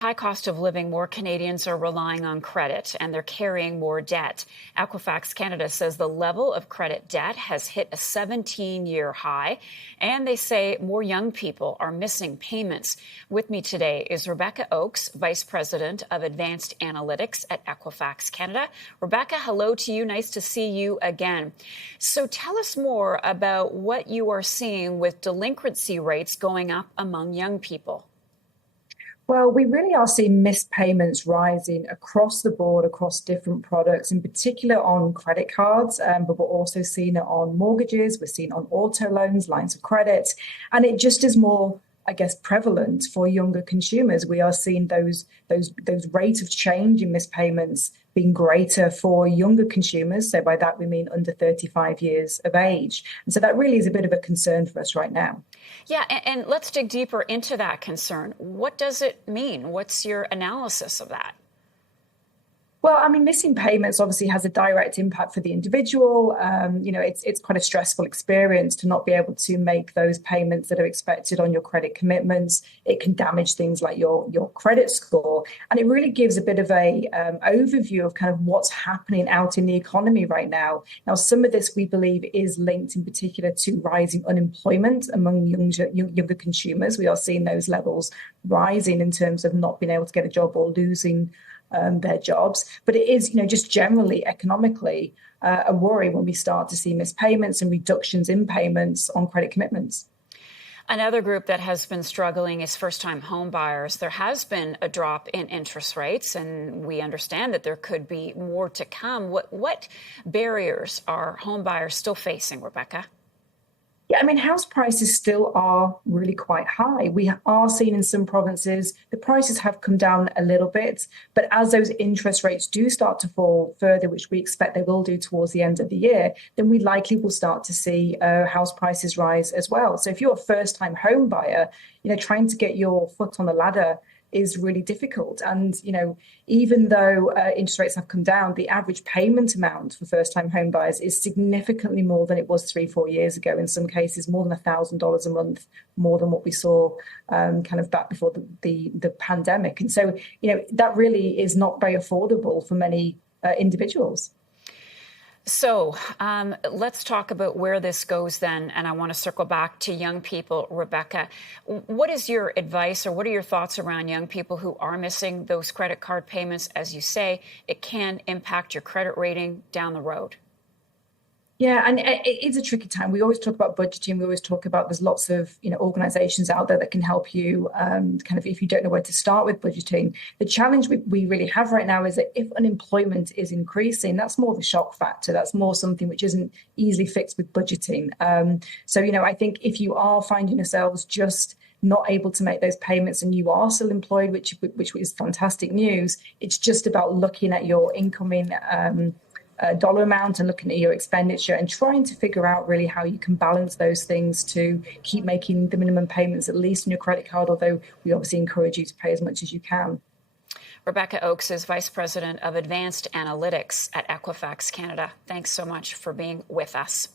High cost of living, more Canadians are relying on credit and they're carrying more debt. Equifax Canada says the level of credit debt has hit a 17-year high, and they say more young people are missing payments. With me today is Rebecca Oakes, Vice President of Advanced Analytics at Equifax Canada. Rebecca, hello to you. Nice to see you again. So tell us more about what you are seeing with delinquency rates going up among young people. Well, we really are seeing missed payments rising across the board, across different products, in particular on credit cards, but we're also seeing it on mortgages, we're seeing it on auto loans, lines of credit, and it just is more, I guess, prevalent for younger consumers. We are seeing those rate of change in missed payments being greater for younger consumers. So by that we mean under 35 years of age. And so that really is a bit of a concern for us right now. Yeah, and let's dig deeper into that concern. What does it mean? What's your analysis of that? Well, I mean, missing payments obviously has a direct impact for the individual. It's quite a stressful experience to not be able to make those payments that are expected on your credit commitments. It can damage things like your credit score, and it really gives a bit of a overview of kind of what's happening out in the economy right now. Now, some of this we believe is linked in particular to rising unemployment among younger consumers. We are seeing those levels rising in terms of not being able to get a job or losing their jobs. But it is, just generally economically a worry when we start to see missed payments and reductions in payments on credit commitments. Another group that has been struggling is first-time home buyers. There has been a drop in interest rates, and we understand that there could be more to come. What barriers are home buyers still facing, Rebecca? Yeah, I mean, house prices still are really quite high. We are seeing in some provinces the prices have come down a little bit, but as those interest rates do start to fall further, which we expect they will do towards the end of the year, then we likely will start to see house prices rise as well. So if you're a first-time home buyer, trying to get your foot on the ladder is really difficult. And, even though interest rates have come down, the average payment amount for first-time home buyers is significantly more than it was 3-4 years ago. In some cases, more than $1,000 a month, more than what we saw kind of back before the pandemic. And so, that really is not very affordable for many individuals. So let's talk about where this goes then. And I want to circle back to young people. Rebecca, what is your advice or what are your thoughts around young people who are missing those credit card payments? As you say, it can impact your credit rating down the road. Yeah, and it is a tricky time. We always talk about budgeting. We always talk about there's lots of organizations out there that can help you kind of if you don't know where to start with budgeting. The challenge we really have right now is that if unemployment is increasing, that's more of a shock factor. That's more something which isn't easily fixed with budgeting. So I think if you are finding yourselves just not able to make those payments and you are still employed, which is fantastic news, it's just about looking at your incoming dollar amount and looking at your expenditure and trying to figure out really how you can balance those things to keep making the minimum payments, at least on your credit card, although we obviously encourage you to pay as much as you can. Rebecca Oakes is Vice President of Advanced Analytics at Equifax Canada. Thanks so much for being with us.